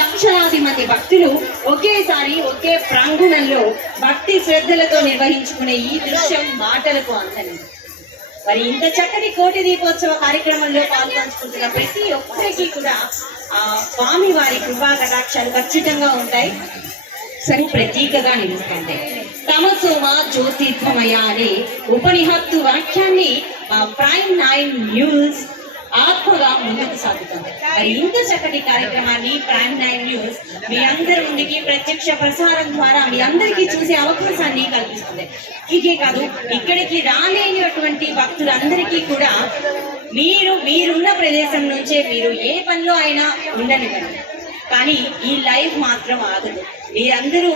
లక్షలాది మంది భక్తులు ఒకేసారి ఒకే ప్రాంగణంలో భక్తి శ్రద్ధలతో నిర్వహించుకునే ఈ దృశ్యం మాటలకు అందని. మరి ఇంత చక్కటి కోటి దీపోత్సవ కార్యక్రమంలో పాల్పంచుకుంటున్న ప్రతి ఒక్కరికి కూడా ఆ స్వామి వారి కృపా కటాక్షాలు ఖచ్చితంగా ఉంటాయి, సరి ప్రతీకగా నిలుస్తుంటాయి. తమసోమ జ్యోతిర్గమయ అనే ఉపనిషత్తు వాక్యాన్ని ప్రైమ్ 9 న్యూస్ ఆత్మగా ముందుకు సాగుతుంది. మరి ఇంత చక్కటి కార్యక్రమాన్ని ప్రైమ్ 9 న్యూస్ మీ అందరి ముందుకి ప్రత్యక్ష ప్రసారం ద్వారా మీ అందరికీ చూసే అవకాశాన్ని కల్పిస్తుంది. ఇదే కాదు, ఇక్కడికి రాలేనటువంటి భక్తులందరికీ కూడా మీరున్న ప్రదేశం నుంచే మీరు ఏ పనిలో అయినా ఉండనివ్వండి, కానీ ఈ లైవ్ మాత్రం ఆగదు. మీరందరూ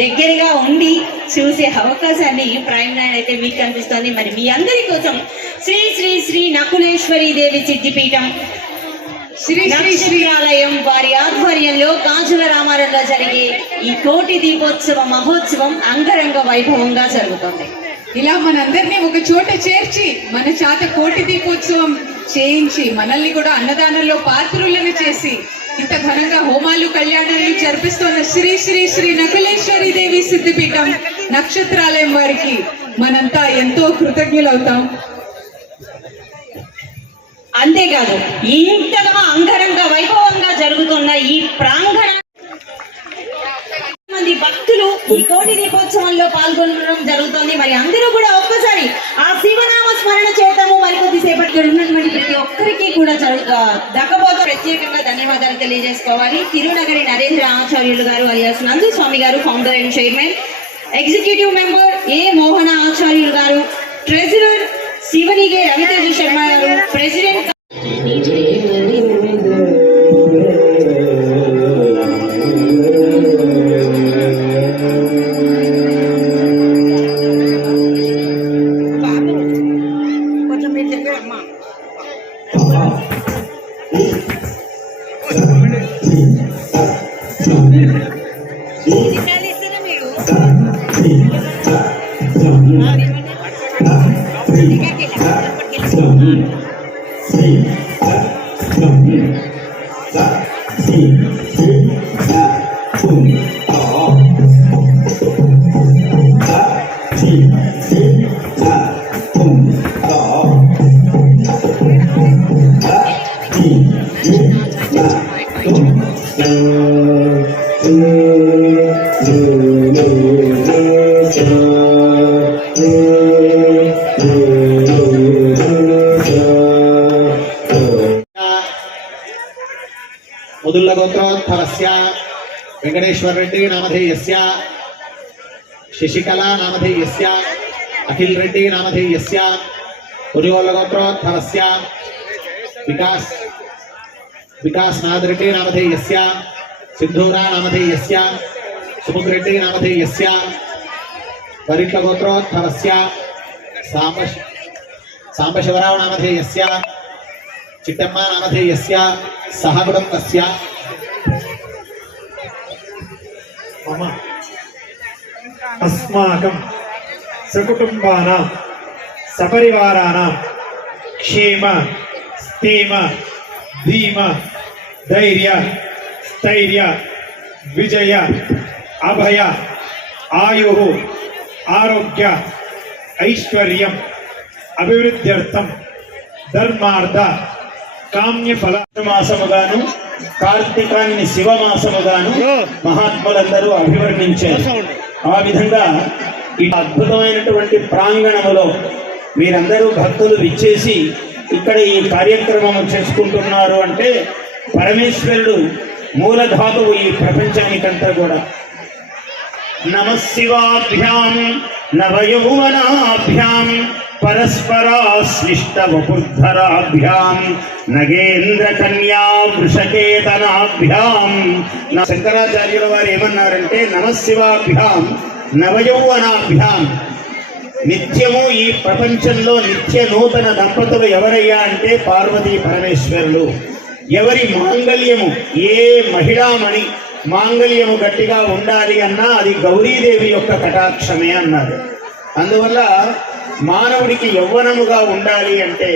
దగ్గరగా ఉండి చూసే అవకాశాన్ని ప్రైమ్ 9 అయితే మీకు కనిపిస్తోంది. మరి మీ అందరి కోసం శ్రీ శ్రీ శ్రీ నకులేశ్వరి దేవి సిద్ధిపీఠం శ్రీ శ్రీ శ్రీరాలయం వారి ఆధ్వర్యంలో గాజుల రామారంలో జరిగే ఈ కోటి దీపోత్సవ మహోత్సవం అంగరంగ వైభవంగా జరుగుతుంది. ఇలా మనందరినీ ఒక చోట చేర్చి మన చేత కోటి దీపోత్సవం చేయించి మనల్ని కూడా అన్నదానంలో పాత్రులను చేసి ఇంత ఘనంగా హోమాలు కళ్యాణాలు జరిపిస్తున్న శ్రీ శ్రీ శ్రీ నకులేశ్వరి దేవి సిద్ధిపీఠం నక్షత్రాలయం వారికి మనంతా ఎంతో కృతజ్ఞులవుతాం. అంతేకాదు, ఇంతగా అంగరంగ వైభవంగా జరుగుతున్న ఈ ప్రాంగణ మంది భక్తులు ఈ కోటి దీపోత్సవంలో పాల్గొనడం జరుగుతుంది. మరి అందరూ కూడా ఒక్కసారి ఆ శివనామ స్మరణ చేద్దాము. మరి కొద్దిసేపటి ఉన్నటువంటి ప్రతి ఒక్కరికి కూడా దక్కబోతో ప్రత్యేకంగా ధన్యవాదాలు తెలియజేసుకోవాలి. తిరునగరి నరేంద్ర ఆచార్యులు గారు అలియాస్ నందు స్వామి గారు, founder and chairman, executive member A Mohana Acharyulu గారు, ట్రెజరర్ శివనిగే రవితేజ శర్మ గారు, ప్రెసిడెంట్ मुदुल्लगोत्रोद्भवस्य वेंकटेश्वर रेड्डी नामधेयस्य शशिकला नामधेयस्य अखिल रेड्डी नामधेयस्य उर्योलगोत्रोद्भवस्य विकास नाथ रेड्डी नामधेयस्य सिद्धूरा नामधेयस्य सुमुख रेड्डी नामधेयस्य वरिष्ठगोत्रोद्भवस्य सांबशिवराव नामधेयस्य चिट्टम्मा नामधेयस्य सहकुटुम्बस्य मम अस्माकं सकुटुम्बानां सपरिवाराणां क्षेम स्थैम धीम धैर्य स्थैर्य विजय अभय आयुः आरोग्य ऐश्वर्यं अभिवृद्ध्यर्थं धर्मार्थ काम्य फल मासमुगानु కార్తీకాన్ని శివమాసముగాను మహాత్ములందరూ అభివర్ణించారు. ఆ విధంగా ఈ అద్భుతమైనటువంటి ప్రాంగణములో మీరందరూ భక్తులు విచ్చేసి ఇక్కడ ఈ కార్యక్రమం చేసుకుంటున్నారు అంటే పరమేశ్వరుడు మూలధాతువు ఈ ప్రపంచానికంతా కూడా. నమః శివాభ్యాం నవయౌవనాభ్యాం పరస్పరాశ్లిష్టవపుర్ధరాభ్యాం నగేంద్ర కన్యా వృషకేతనాభ్యాం. శంకరాచార్యుల వారు ఏమన్నారంటే నమశివాభ్యాం నవయౌవనాభ్యాం. నిత్యము ఈ ప్రపంచంలో నిత్య నూతన దంపతులు ఎవరయ్యా అంటే పార్వతీ పరమేశ్వరులు. ఎవరి మాంగళ్యము, ఏ మహిళామణి మాంగళ్యము గట్టిగా ఉండాలి అన్నా అది గౌరీదేవి యొక్క కటాక్షమే అన్నారు. అందువల్ల మానవుడికి యవ్వనముగా ఉండాలి అంటే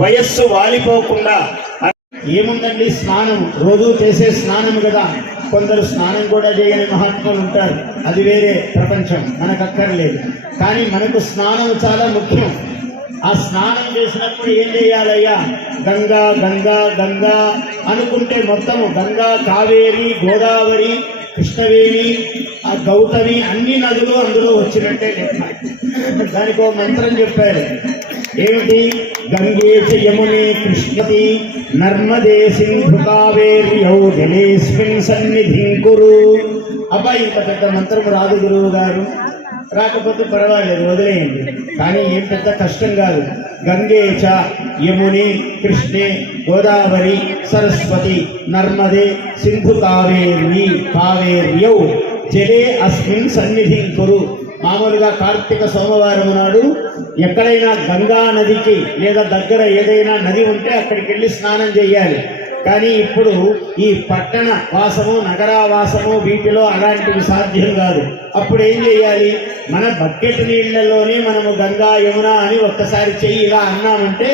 వయస్సు వాలిపోకుండా ఏముందండి స్నానం, రోజు చేసే స్నానం కదా. కొందరు స్నానం కూడా చేయని మహాత్ములు ఉంటారు, అది వేరే ప్రపంచం, మనకు అక్కర్లేదు. కానీ మనకు స్నానం చాలా ముఖ్యం. ఆ స్నానం చేసినప్పుడు ఏం చేయాలయ్యా? గంగా గంగా గంగా అనుకుంటే మొత్తము గంగా, కావేరి, గోదావరి, కృష్ణవేణి, ఆ గౌతమి అన్ని నదులు అందులో వచ్చినట్టే లెక్క. దానికి ఒక మంత్రం చెప్పారు. ఏమిటి? గంగే చ యమునే కృష్ణతి నర్మదే సింధు కావేర్యౌ జలేస్మిన్ సన్నిధిం కురు. అబ్బాయి ఇంత పెద్ద మంత్రం రాదు గురువు గారు, రాకపోతే పర్వాలేదు వదిలేయండి, కానీ ఏం పెద్ద కష్టం కాదు. గంగే చ యమునే కృష్ణే గోదావరి సరస్వతి నర్మదే సింధు కావేర్యౌ జలే అస్మిన్ సన్నిధిం కురు. మామూలుగా కార్తీక సోమవారం నాడు ఎక్కడైనా గంగా నదికి లేదా దగ్గర ఏదైనా నది ఉంటే అక్కడికి వెళ్ళి స్నానం చేయాలి. కానీ ఇప్పుడు ఈ పట్టణ వాసము, నగరావాసము వీటిలో అలాంటివి సాధ్యం కాదు. అప్పుడు ఏం చేయాలి? మన బకెట్ నీళ్లలోనే మనము గంగా యమున అని ఒక్కసారి చెయ్యి ఇలా అన్నామంటే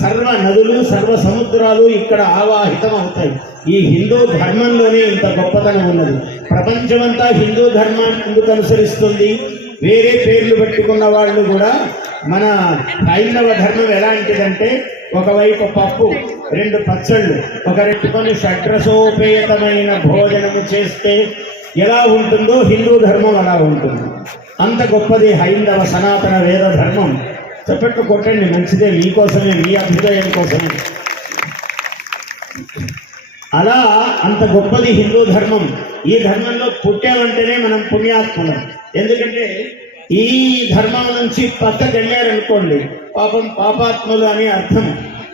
సర్వ నదులు సర్వ సముద్రాలు ఇక్కడ ఆవాహితం అవుతాయి. ఈ హిందూ ధర్మంలోనే ఇంత గొప్పతనం ఉన్నది. ప్రపంచమంతా హిందూ ధర్మాన్ని ఎందుకు అనుసరిస్తుంది? వేరే పేర్లు పెట్టుకున్న వాళ్ళు కూడా మన హైందవ ధర్మం ఎలాంటిదంటే ఒకవైపు పప్పు, రెండు పచ్చళ్ళు, ఒక రెట్టుకొని షడ్రసోపేతమైన భోజనము చేస్తే ఎలా ఉంటుందో హిందూ ధర్మం అలా ఉంటుంది. అంత గొప్పది హైందవ సనాతన వేద ధర్మం. చెప్పట్టు కొట్టండి, మంచిదే, మీకోసమే, మీ అభ్యుదయం కోసమే. అలా అంత గొప్పది హిందూ ధర్మం. ఈ ధర్మంలో పుట్టామంటేనే మనం పుణ్యాత్ములం. ఎందుకంటే ఈ ధర్మం నుంచి పక్కకి వెళ్ళారనుకోండి పాపం పాపాత్ములు అని అర్థం.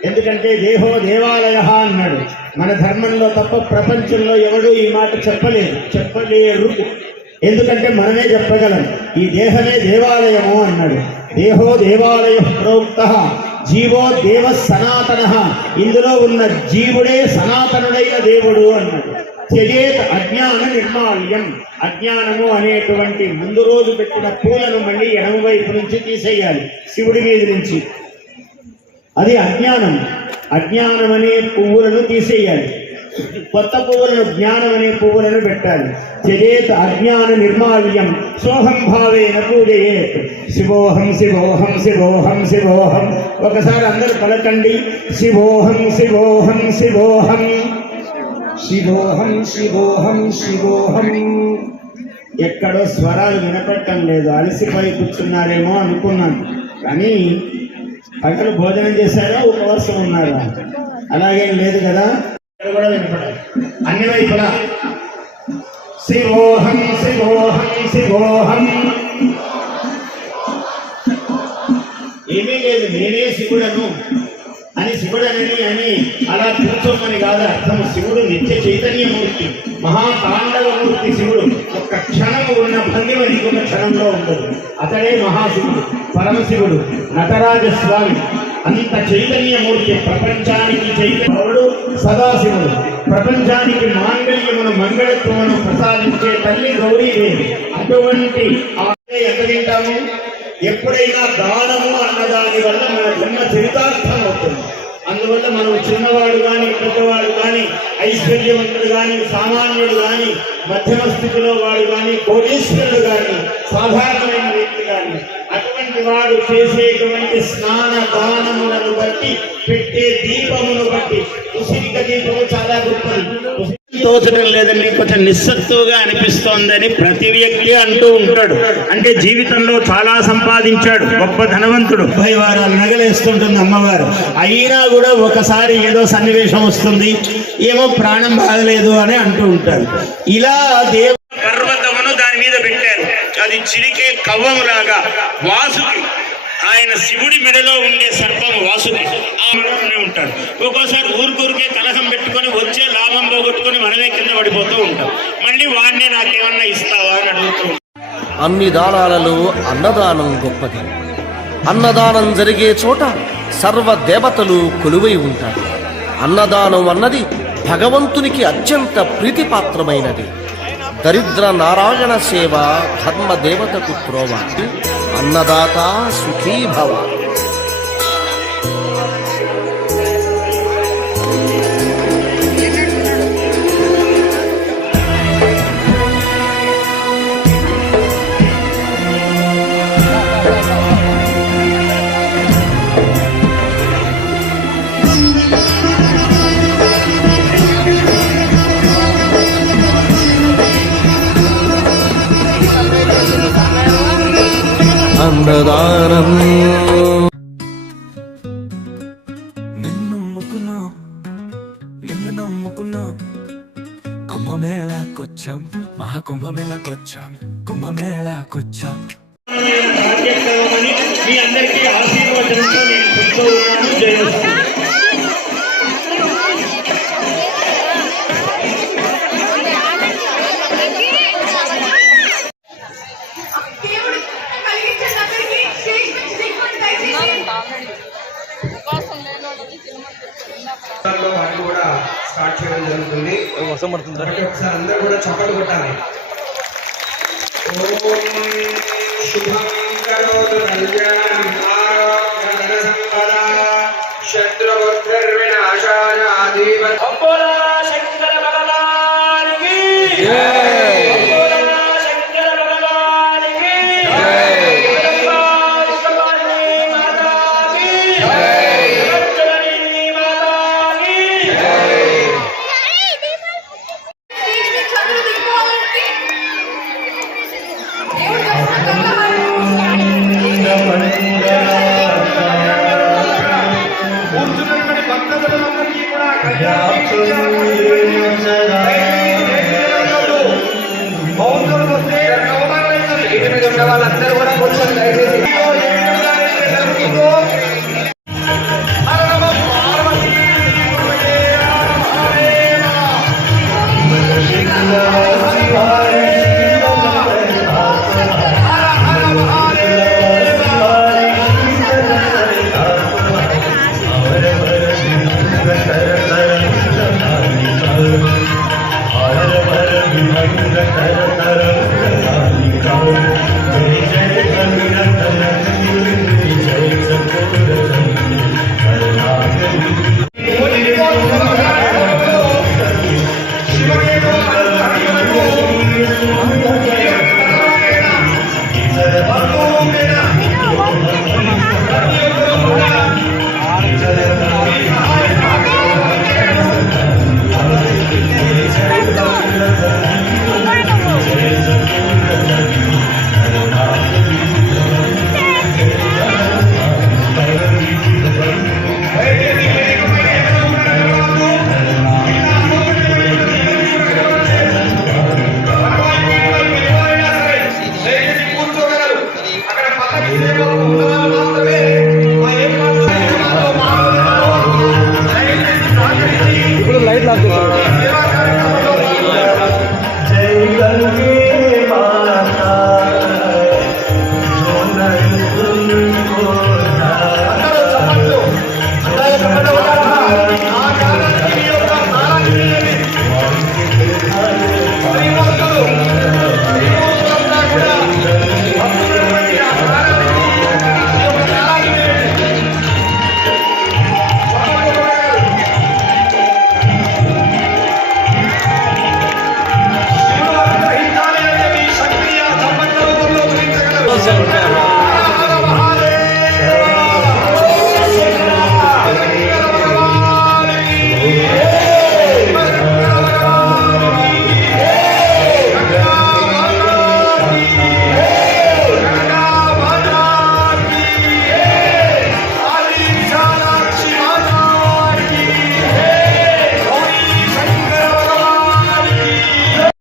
ఎందుకంటే దేహో దేవాలయ అన్నాడు. మన ధర్మంలో తప్ప ప్రపంచంలో ఎవడూ ఈ మాట చెప్పలేరు. ఎందుకంటే మనమే చెప్పగలం, ఈ దేహమే దేవాలయము అన్నాడు. దేహో దేవాలయ ప్రోక్త జీవో దేవ సనాతన. ఇందులో ఉన్న జీవుడే సనాతనుడైన దేవుడు అన్నాడు. త్యజేత్ అజ్ఞాన నిర్మాల్యం. అజ్ఞానము అనేటువంటి ముందు రోజు పెట్టిన పూలను మళ్ళీ ఎడమ వైపు నుంచి తీసేయాలి, శివుడి మీద నుంచి. అది అజ్ఞానం. అజ్ఞానం అనే పువ్వులను తీసేయాలి, కొత్త పువ్వులను, జ్ఞానం అనే పువ్వులను పెట్టాలి. త్యజేత్ అజ్ఞాన నిర్మాల్యం సోహం భావేన పూజయేత్. శివోహం శివోహం శివోహం శివోహం. ఒకసారి అందరూ పలకండి, శివోహం శివోహం శివోహం శివోహం శివోహం శివోహం. ఎక్కడో స్వరాలు వినపడటం లేదు, అలసిపోయి కూర్చున్నారేమో అనుకున్నాను. కానీ పక్కన భోజనం చేశారా, ఉపవాసం ఉన్నారా? అలాగేం లేదు కదా, కూడా వినపడాలి అన్ని వైపులా. శివోహం శివోహం శివోహం. ఏమీ లేదు, నేనే శివుడను అని శివుడని అలా కూర్చోమని కాదు అర్థం. శివుడు నిత్య చైతన్యమూర్తి, మహాతాండవమూర్తి. శివుడు ఒక్క క్షణము ఉన్న భంగిమ ఇంకొక క్షణంలో ఉండదు. అతడే మహాశివుడు, పరమశివుడు, నటరాజస్వామి. అంత చైతన్యమూర్తి. ప్రపంచానికి చైతన్యుడు సదాశివుడు. ప్రపంచానికి మాంగళ్యమును మంగళత్వమును ప్రసాదించే తల్లి గౌరీదేవి. అటువంటి ఎక్కడ తింటాము? ఎప్పుడైనా దానము అన్నదాని వల్ల మన జన్మ చరితార్థం అవుతుంది. అందువల్ల మనం చిన్నవాడు కానీ పెద్దవాడు కానీ ఐశ్వర్యవంతుడు కానీ సామాన్యుడు కానీ మధ్యమ స్థితిలో వాడు కానీ కోటీశ్వరుడు కానీ సాధారణమైన వ్యక్తి కానీ అటువంటి వాడు చేసేటువంటి స్నాన దానములను బట్టి, పెట్టే దీపమును బట్టి, ఉసిరిక దీపము చాలా గొప్పది. తోచడం లేదండి, కొంచెం నిస్సత్తుగా అనిపిస్తోందని ప్రతి వ్యక్తి అంటూ ఉంటాడు. అంటే జీవితంలో చాలా సంపాదించాడు, గొప్ప ధనవంతుడు, 30 వారాలు నగలేస్తుంటుంది అమ్మవారు. అయినా కూడా ఒకసారి ఏదో సన్నివేశం వస్తుంది, ఏమో ప్రాణం బాగలేదు అని అంటూ ఉంటారు. ఇలా పర్వతమును దాని మీద పెట్టారు, అది చిరికే కవ్వములాగా వాసుకి ఆయన శివుడి మెడలో ఉండే సర్పం వాసుకి ఆ మెడలోనే ఉంటాడు. ఒక్కోసారి ఊరికే కలహం పెట్టుకొని వచ్చే లాభం పోగొట్టుకొని మనమే కింద పడిపోతూ ఉంటాం. మళ్ళీ వాడిని నాకేమన్నా ఇస్తావా అని అడుగుతూ ఉంటాం. అన్ని దానాలలో అన్నదానం గొప్పది. అన్నదానం జరిగే చోట సర్వ దేవతలు కొలువై ఉంటారు. అన్నదానం అన్నది భగవంతునికి అత్యంత ప్రీతిపాత్రమైనది. దరిద్ర నారాయణ సేవ ధర్మ దేవతకు త్రోవ. అన్నదాత సుఖీ భవ. అన్నదానం నిన్ను నమ్ముకున్నా కుంభమేళాకొచ్చాం మహాకుంభమేళాకొచ్చాం కుంభమేళాకొచ్చాం. కార్యక్రమమని మీ అందరికీ ఆశీర్వచనంతో నేను చెప్తూ ఉన్నాను. జయస్తు. దేవుడు కలిగించండి అందరికీ. స్టేజ్ నుంచి దిగుకోండి దయచేసి. వాటిని కూడా స్టార్ట్ చేయడం జరుగుతుంది. ఒకటి ఒకసారి అందరూ కూడా చప్పట్లు కొట్టాలి. ఓం శుభం కరోతు కళ్యాణం ఆరోగ్య సంపద శత్రుబుద్ధిర్వినాశాయ దీవ శంకర